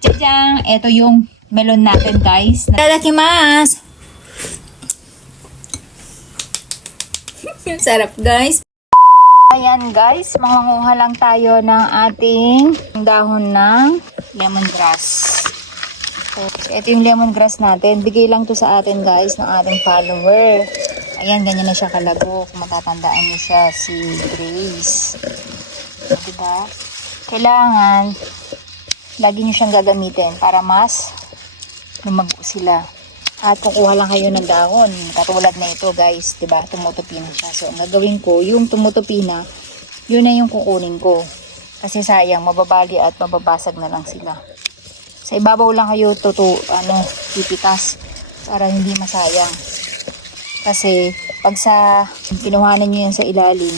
Jajang, ito yung melon natin guys. Tadakimasu! Sarap guys. Ayan guys, mangunguha lang tayo ng ating dahon ng lemongrass. So, ito yung lemongrass natin. Bigay lang to sa atin guys ng ating follower. Ayan, ganyan na siya kalago. Kung matatandaan niyo siya, si Grace. Diba? Kailangan, lagi niyo siyang gagamitin para mas lumago sila. At kukuha lang kayo ng dahon. Katulad na ito guys, ba? Tumutupi na siya. So, ang gagawin ko, yung tumutupi na, yun na yung kukunin ko. Kasi sayang, mababali at mababasag na lang sila. Sa ibabaw lang kayo tutu, ano, pipitas para hindi masayang. Kasi, pag sa kinuhanan nyo yan sa ilalim,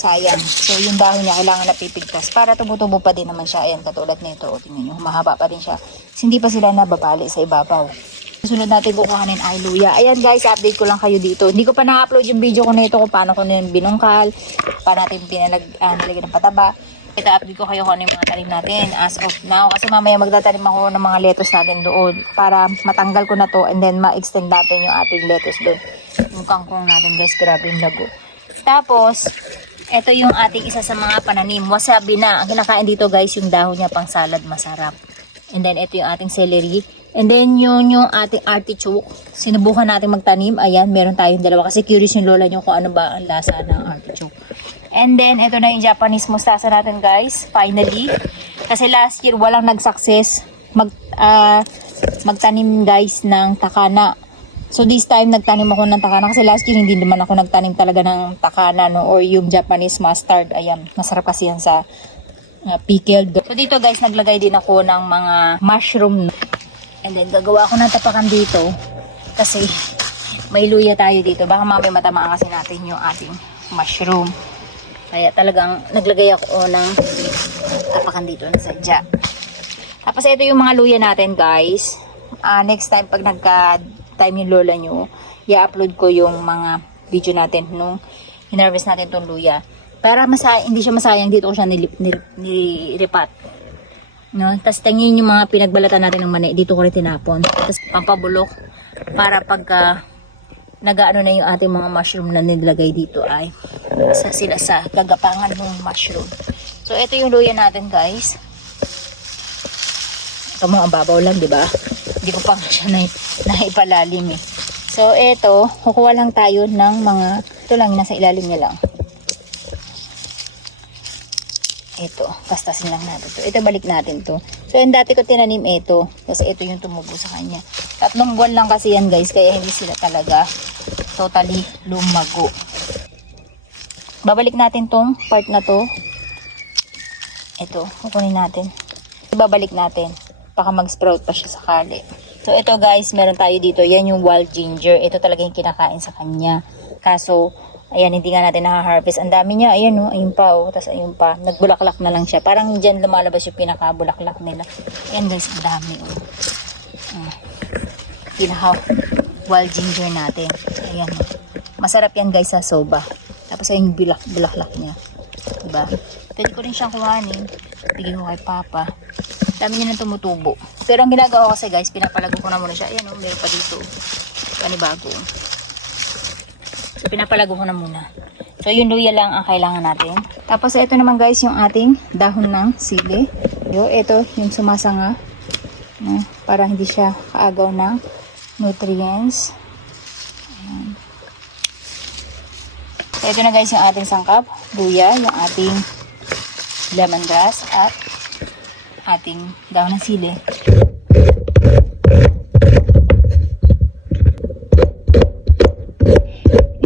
sayang. So, yung dahon niya kailangan napipigtas para tumutubo pa din naman siya. Ayan, katulad nito. O, tingnan nyo, mahaba pa din siya. Hindi pa sila nababali sa ibabaw. Sunod natin kukuhanin ay luya. Ayan guys, update ko lang kayo dito. Hindi ko pa na-upload yung video ko na ito kung paano ko na binungkal, paano natin pinalag, uh, nilagyan ng pataba. Ito update ko kayo kung ano yung mga tanim natin as of now. Kasi mamaya magtatanim ako ng mga lettuce natin doon para matanggal ko na to and then ma-extend natin yung ating lettuce doon. Yung kangkong natin guys, grabe yung lago. Tapos, ito yung ating isa sa mga pananim. Wasabi na. Ang kinakain dito guys, yung dahon niya pang salad masarap. And then, ito yung ating celery. And then, yun yung ating artichoke. Sinubukan natin magtanim. Ayan, meron tayong dalawa. Kasi curious yung lola nyo kung ano ba ang lasa ng artichoke. And then, ito na yung Japanese mustasa natin, guys. Finally. Kasi last year, walang nag-success mag, ah, magtanim, guys, ng takana. So, this time, nagtanim ako ng takana. Kasi last year, hindi naman ako nagtanim talaga ng takana, no? Or yung Japanese mustard. Ayan, masarap kasi yan sa uh, pickled. So dito guys, naglagay din ako ng mga mushroom. And then gagawa ako ng tapakan dito kasi may luya tayo dito. Baka mamaya matamaan kasi natin yung ating mushroom. Kaya talagang naglagay ako ng tapakan dito na sadya. Tapos ito yung mga luya natin guys. Ah, next time pag nagka-time yung lola nyo, i-upload ko yung mga video natin nung hinarvest natin tong luya para masay hindi siya masayang dito ko siya nilip, nilip, nilipat. No? Tapos tingin yung mga pinagbalatan natin ng mani, dito ko rin tinapon. Tapos pampabulok para pagka nagaano na yung ating mga mushroom na nilagay dito ay sa sila sa gagapangan ng mushroom. So ito yung luya natin guys. Ito mo ang babaw lang, di ba? Hindi ko pa siya na, naipalalim eh. So ito, kukuha lang tayo ng mga, ito lang, nasa ilalim niya lang. ito, kastasin lang natin to. Ito, balik natin to. So, yung dati ko tinanim ito, kasi ito yung tumubo sa kanya. Tatlong buwan lang kasi yan, guys, kaya hindi sila talaga totally lumago. Babalik natin tong part na to. Ito, kukunin natin. Babalik natin. Baka mag-sprout pa siya sakali. So, ito guys, meron tayo dito. Yan yung wild ginger. Ito talaga yung kinakain sa kanya. Kaso, Ayan, hindi nga natin nakaharvest. Ang dami niya. Ayan, oh, ayun pa, oh. Tapos ayun pa. Nagbulaklak na lang siya. Parang dyan lumalabas yung pinakabulaklak nila. Ayan, guys, ang dami, oh. Uh, pinaka wild ginger natin. Ayan, oh. Masarap yan, guys, sa soba. Tapos ayun yung bulak, bulaklak niya. Diba? Pwede ko rin siyang kuhanin. Bigyan ko kay Papa. Dami niya nang tumutubo. Pero ang ginagawa ko kasi, guys, pinapalago ko na muna siya. Ayan, oh, meron pa dito. Panibago. So, pinapalago ko na muna. So, yung luya lang ang kailangan natin. Tapos, ito naman guys, yung ating dahon ng sili. Yo, ito, yung sumasanga. No, para hindi siya kaagaw ng nutrients. So, ito na guys yung ating sangkap. Luya, yung ating lemongrass at ating dahon ng sili.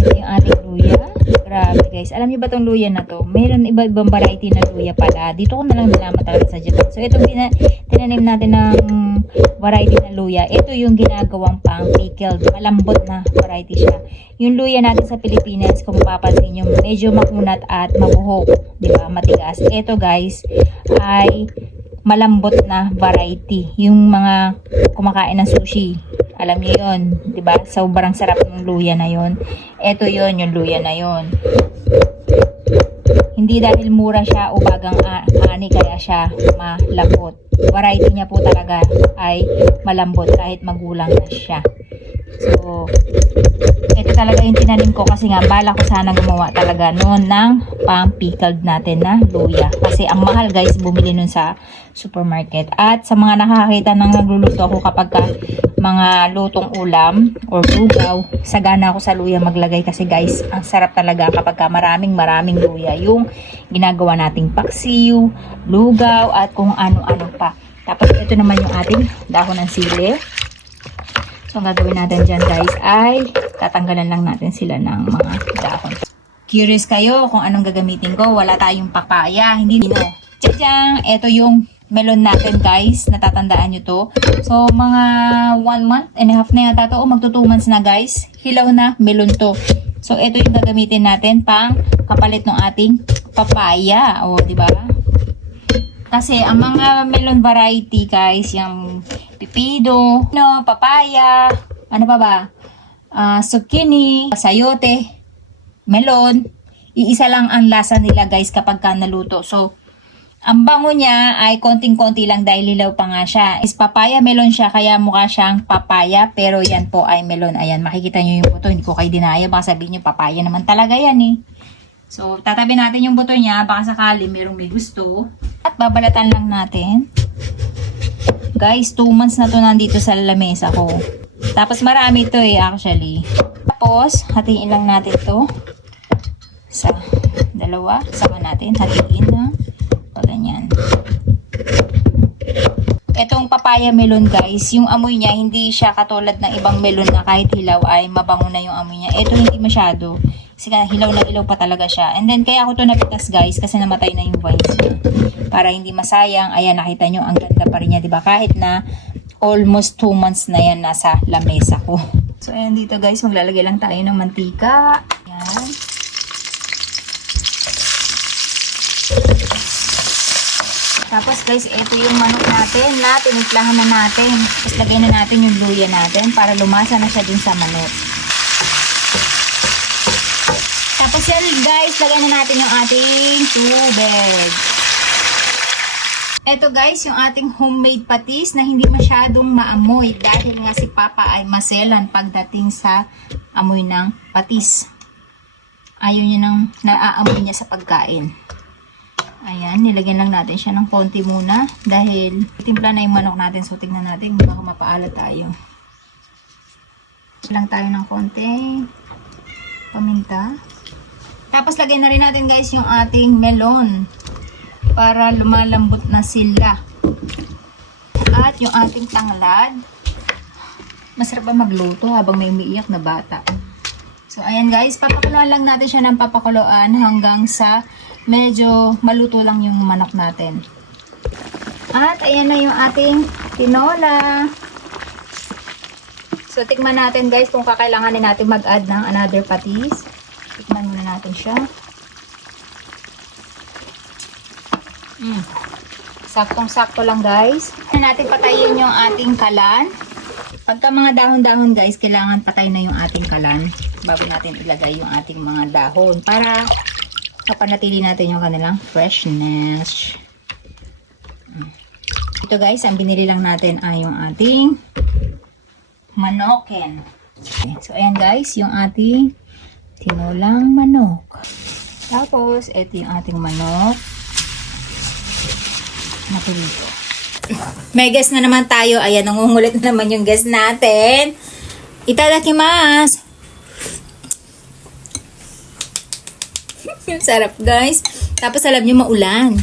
Ito yung ating luya. Grabe guys. Alam niyo ba tong luya na to? Mayroon iba-ibang variety na luya pala. Dito ko na lang nalaman talaga sa Japan. So itong tina tinanim natin ng variety na luya. Ito yung ginagawang pang pickled. Malambot na variety siya. Yung luya natin sa Pilipinas, kung mapapansin nyo, medyo makunat at mabuhok. Ba? Matigas. Ito guys, ay malambot na variety. Yung mga kumakain ng sushi. Alam niyo yon, 'di ba? Sobrang sarap ng luya na yon. Ito yon, yung luya na yon. Hindi dahil mura siya o bagang ani kaya siya malambot. Variety niya po talaga ay malambot kahit magulang na siya. So, ito talaga yung tinanim ko kasi nga bala ko sana gumawa talaga noon ng pang natin na luya. Kasi ang mahal guys bumili nun sa supermarket. At sa mga nakakita ng nagluluto ako kapag ka mga lutong ulam or lugaw, sagana ako sa luya maglagay kasi guys, ang sarap talaga kapag ka maraming maraming luya. Yung ginagawa nating paksiw, lugaw at kung ano-ano pa. Tapos ito naman yung ating dahon ng sili. So, ang gagawin natin dyan guys ay tatanggalan lang natin sila ng mga dahon. Curious kayo kung anong gagamitin ko. Wala tayong papaya. Hindi no. Tiyang! Ito yung melon natin guys. Natatandaan nyo to. So, mga one month and a half na yata to. O, magto two months na guys. Hilaw na melon to. So, ito yung gagamitin natin pang kapalit ng ating papaya. O, di ba? Kasi ang mga melon variety guys, yung pipido, no, papaya, ano pa ba? Ah, zucchini, sayote, melon, iisa lang ang lasa nila guys kapag ka naluto. So, ang bango niya ay konting-konti lang dahil lilaw pa nga siya. Is papaya melon siya kaya mukha siyang papaya pero yan po ay melon. Ayan, makikita niyo yung buto. Hindi ko kayo dinaya. Baka sabihin niyo papaya naman talaga yan eh. So, tatabi natin yung buto niya. Baka sakali mayroong may gusto. At babalatan lang natin. Guys, 2 months na to nandito sa lamesa ko. Tapos marami to eh actually. Tapos, hatiin lang natin to. Sa dalawa. Sama natin. Hatiin na. Pag ganyan. Etong papaya melon guys, yung amoy niya hindi siya katulad ng ibang melon na kahit hilaw ay mabango na yung amoy niya. Ito hindi masyado. Kasi nga, hilaw na hilaw pa talaga siya. And then kaya ako to napitas guys kasi namatay na yung vines niya. Para hindi masayang. Ayan nakita nyo ang ganda pa rin niya 'di ba? Kahit na almost 2 months na yan nasa lamesa ko. So ayan dito guys, maglalagay lang tayo ng mantika. Ayan. Tapos guys, ito yung manok natin na tinimplahan na natin. Tapos lagay na natin yung luya natin para lumasa na siya dun sa manok. Yan guys, lagay na natin yung ating tubig. Ito guys, yung ating homemade patis na hindi masyadong maamoy dahil nga si Papa ay maselan pagdating sa amoy ng patis. Ayaw niya nang naaamoy niya sa pagkain. Ayan, nilagyan lang natin siya ng konti muna dahil timpla na yung manok natin so tignan natin baka mapaala tayo. Lang tayo ng konti paminta. Tapos lagyan na rin natin guys yung ating melon para lumalambot na sila. At yung ating tanglad. Masarap ba magluto habang may umiiyak na bata. So, ayan guys, papakuluan lang natin siya ng papakuluan hanggang sa medyo maluto lang yung manok natin. At ayan na yung ating tinola. So, tikman natin guys kung kakailanganin natin mag-add ng another patis. Tikman muna natin siya. Mm. Saktong-sakto lang guys. Ayan natin patayin yung ating kalan. Pagka mga dahon-dahon guys, kailangan patay na yung ating kalan bago natin ilagay yung ating mga dahon para mapanatili natin yung kanilang freshness. Mm. Ito guys, ang binili lang natin ay yung ating manoken. Okay. So, ayan guys, yung ating tinulang manok. Tapos, ito yung ating manok na pinito. May gas na naman tayo. Ayan, nangungulit na naman yung gas natin. Itadakimasu! Sarap guys. Tapos alam nyo maulan.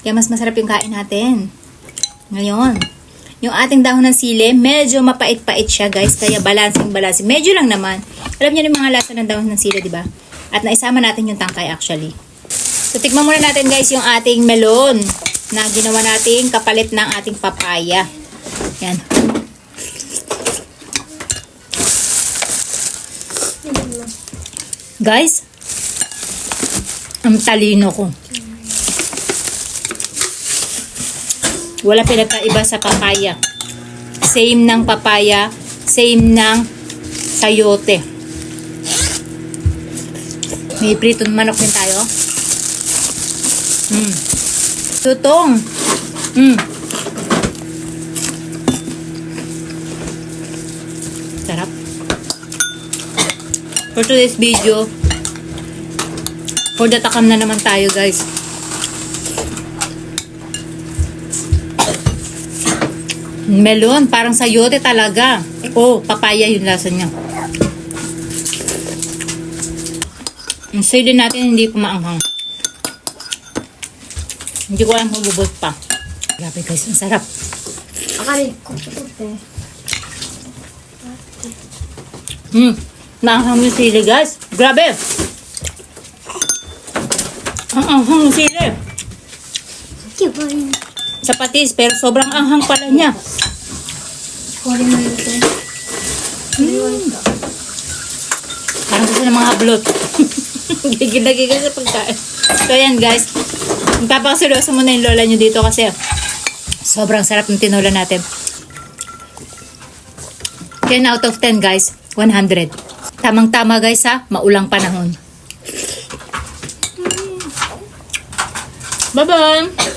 Kaya mas masarap yung kain natin. Ngayon. Yung ating dahon ng sili, medyo mapait-pait siya guys. Kaya balancing balancing. Medyo lang naman. Alam niyo yung mga lasa ng dahon ng sili, di ba? At naisama natin yung tangkay actually. So tikman muna natin guys yung ating melon na ginawa nating kapalit ng ating papaya. Yan. Guys, ang talino ko. Wala pinagkaiba sa papaya. Same ng papaya, same ng sayote. May pritong manok din tayo. Mm. Tutong. Mm. Sarap. For today's video, for the takam na naman tayo guys. Melon, parang sayote talaga. Oh, papaya yung lasa niya. Ang sili natin hindi kumaanghang. Hindi ko alam kung bubot pa. Grabe guys, ang sarap. Akari ko. Hmm, naanghang yung sili guys. Grabe! Ang anghang yung sili. Sa patis, pero sobrang anghang pala niya. Ito. Parang gusto ng mga hablot. Gigil na gigil sa pagkain. So yan guys. Magpapakaseryoso muna yung lola nyo dito kasi sobrang sarap ng tinola natin. 10 out of 10 guys. 100. Tamang tama guys ha. Maulang panahon. Bye-bye!